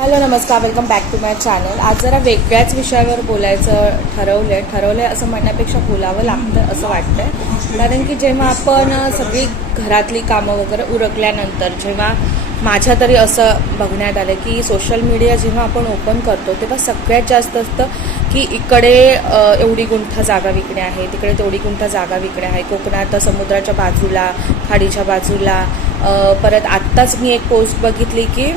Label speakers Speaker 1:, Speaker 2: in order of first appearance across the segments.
Speaker 1: Hello नमस्कार. Welcome back to my channel आज जरा वेगळ्याच विषयावर बोलायचं ठरवलं आहे ठरवलं आहे असं म्हणण्यापेक्षा बोलावं लागतं असं वाटतंय. कारण की जेव्हा आपण सगळी घरातली कामं वगैरे उरकल्यानंतर जेव्हा माझ्या तरी असं बघण्यात आलं की सोशल मीडिया जेव्हा आपण ओपन करतो तेव्हा सगळ्यात जास्त असतं की इकडे एवढी गुंठा जागा विकणे आहे तिकडे तेवढी गुंठा जागा विकणे आहे. कोकणात समुद्राच्या बाजूला खाडीच्या बाजूला परत आत्ताच मी एक पोस्ट बघितली की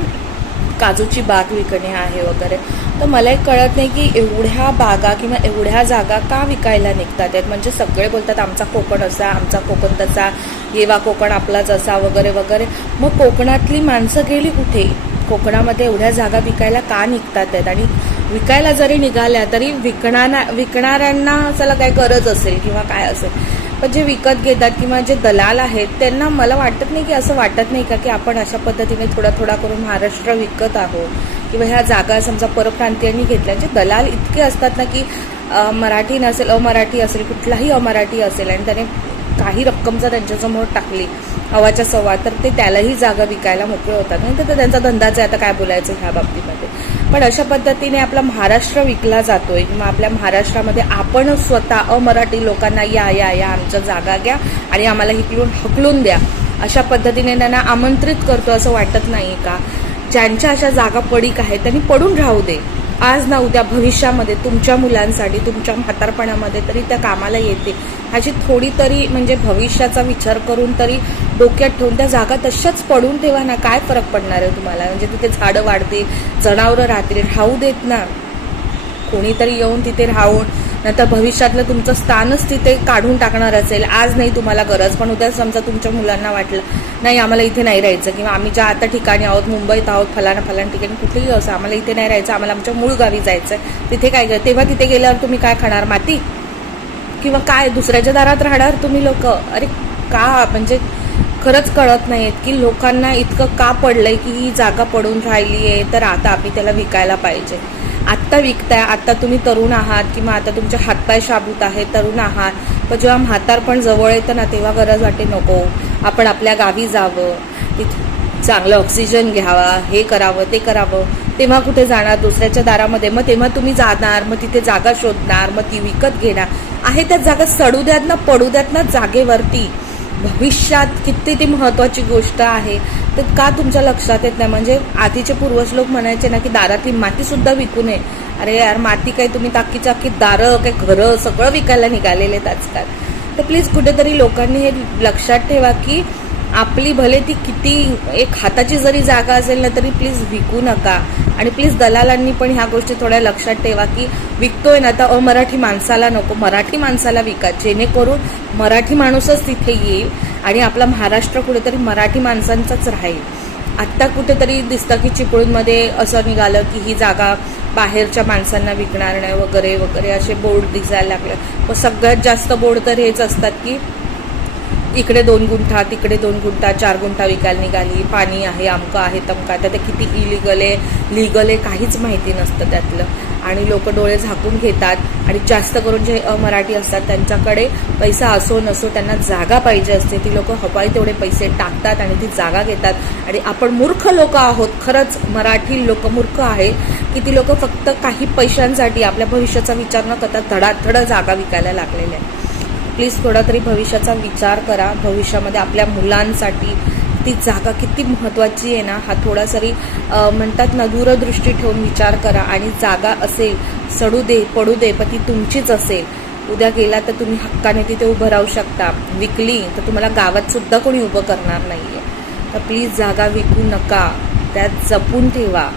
Speaker 1: काजूची बाग विकणे आहे वगैरे. तर मला एक कळत नाही की एवढ्या बागा किंवा एवढ्या जागा का विकायला निघतात आहेत? म्हणजे सगळे बोलतात आमचा कोकण असा आमचा कोकण तसा येवा कोकण आपलाच असा वगैरे वगैरे. मग कोकणातली माणसं गेली कुठे? कोकणामध्ये एवढ्या जागा विकायला का निघतात आहेत? आणि विकायला जरी निघाल्या तरी विकणाऱ्या विकणाऱ्यांना चला काय गरज असेल किंवा काय असेल. पण जे विकत घेतात किंवा जे दलाल आहेत त्यांना मला वाटत नाही की असं वाटत नाही का की आपण अशा पद्धतीने थोडा थोडा करून महाराष्ट्र विकत आहोत. किंवा ह्या जागा समजा परप्रांतीयांनी घेतल्या. जे दलाल इतके असतात ना की मराठी नसेल अमराठी असेल कुठलाही अमराठी असेल आणि त्याने काही रक्कम जर त्यांच्यासमोर टाकली हवाच्या सव्वा तर ते त्यालाही जागा विकायला मोकळे होतात. म्हणजे नाही तर त्यांचा धंदाच आहे आता काय बोलायचं ह्या बाबतीमध्ये. पण अशा पद्धतीने आपला महाराष्ट्र विकला जातोय किंवा आपल्या महाराष्ट्रामध्ये आपण स्वतः अमराठी लोकांना या या या आमच्या जागा घ्या आणि आम्हाला हिकलून हकलून द्या. अशा पद्धतीने त्यांना आमंत्रित करतो असं वाटत नाही का? ज्यांच्या अशा जागा पडीक आहेत त्यांनी पडून राहू दे. आज ना उद्या भविष्यामध्ये तुमच्या मुलांसाठी तुमच्या म्हातारपणामध्ये तरी त्या कामाला येते. ह्याची थोडी तरी म्हणजे भविष्याचा विचार करून तरी डोक्यात ठेवून त्या जागा तशाच पडून ठेवा ना. काय फरक पडणार आहे तुम्हाला? म्हणजे तिथे झाडं वाढतील जनावरं राहतील राहू देत ना. कोणीतरी येऊन तिथे राहून नाहीतर भविष्यातलं तुमचं स्थानच तिथे काढून टाकणार असेल. आज नाही तुम्हाला गरज पण उद्या समजा तुमच्या मुलांना वाटलं नाही आम्हाला इथे नाही राहायचं. किंवा आम्ही ज्या आता ठिकाणी आहोत मुंबईत आहोत फलाना फलाना ठिकाणी कुठेही असं आम्हाला इथे नाही राहायचं आम्हाला आमच्या मूळ गावी जायचं तिथे काय तेव्हा तिथे गेल्यावर तुम्ही काय खाणार माती? किंवा काय दुसऱ्याच्या दारात राहणार तुम्ही लोक? अरे का? म्हणजे खरंच कळत नाहीत की लोकांना इतकं का पडलंय की ही जागा पडून राहिली आहे तर आता आम्ही त्याला विकायला पाहिजे. आत्ता विकताय आत्ता तुम्ही तरुण आहात किंवा आता तुमचे हातपाय शाबूत आहे तरुण आहात पण जेव्हा म्हातारपण जवळ येतं ना तेव्हा गरज वाटे नको. आपण आपल्या गावी जावं तिथे चांगलं ऑक्सिजन घ्यावा हे करावं ते करावं. तेव्हा कुठे जाणार? दुसऱ्याच्या दारामध्ये. मग तेव्हा तुम्ही जाणार मग तिथे जागा शोधणार मग ती विकत घेणार. आहे त्या जागा सडू द्यात ना पडू द्यात ना जागेवरती. भविष्यात किती ती महत्त्वाची गोष्ट आहे तर का तुमच्या लक्षात येत नाही? म्हणजे आधीचे पूर्वज लोक म्हणायचे ना की दारातली मातीसुद्धा विकू नये. अरे यार माती काय तुम्ही ताकीच्या दारं काय घरं सगळं विकायला निघालेले आहेत आजकाल. तर प्लीज कुठेतरी लोकांनी हे लक्षात ठेवा की आपली भले ती किती एक हाताची जरी जागा असेल ना तरी प्लीज विकू नका. आणि प्लीज दलालांनी पण ह्या गोष्टी थोड्या लक्षात ठेवा की विकतोय ना तर अमराठी माणसाला नको. मराठी माणसाला विका. जेणेकरून मराठी माणूसच तिथे येईल आणि आपला महाराष्ट्र कुठेतरी मराठी माणसांचाच राहील. आत्ता कुठेतरी दिसतं की चिपळूणमध्ये असं निघालं की ही जागा बाहेरच्या माणसांना विकणार नाही वगैरे वगैरे असे बोर्ड दिसायला लागले. मग सगळ्यात जास्त बोर्ड तर हेच असतात की इकडे दोन गुंठा तिकडे दोन गुंठा चार गुंठा विकायला निघाली. पाणी आहे अमकं आहे तमकं आहे. तर ते किती इलिगल आहे लिगल आहे काहीच माहिती नसतं त्यातलं. आणि लोक डोळे झाकून घेतात आणि जास्त करून जे अमराठी असतात त्यांच्याकडे पैसा असो नसो त्यांना जागा पाहिजे असते. ती लोक हवाई तेवढे पैसे टाकतात आणि ती जागा घेतात. आणि आपण मूर्ख लोक आहोत. खरंच मराठी लोक मूर्ख आहे की ती लोक फक्त काही पैशांसाठी आपल्या भविष्याचा विचार न करता धडाधड जागा विकायला लागलेल्या आहेत. प्लीज थोडा तरी भविष्याचा विचार करा. भविष्यामध्ये आपल्या मुलांसाठी ती जागा किती महत्त्वाची आहे ना हा थोडा तरी म्हणतात ना दूरदृष्टी ठेवून विचार करा. आणि जागा असेल सडू दे पडू दे पण ती तुमचीच असेल. उद्या गेला तर तुम्ही हक्काने तिथे उभं राहू शकता. विकली तर तुम्हाला गावात सुद्धा कोणी उभं करणार नाही आहे तर प्लीज जागा विकू नका. त्यात जपून ठेवा.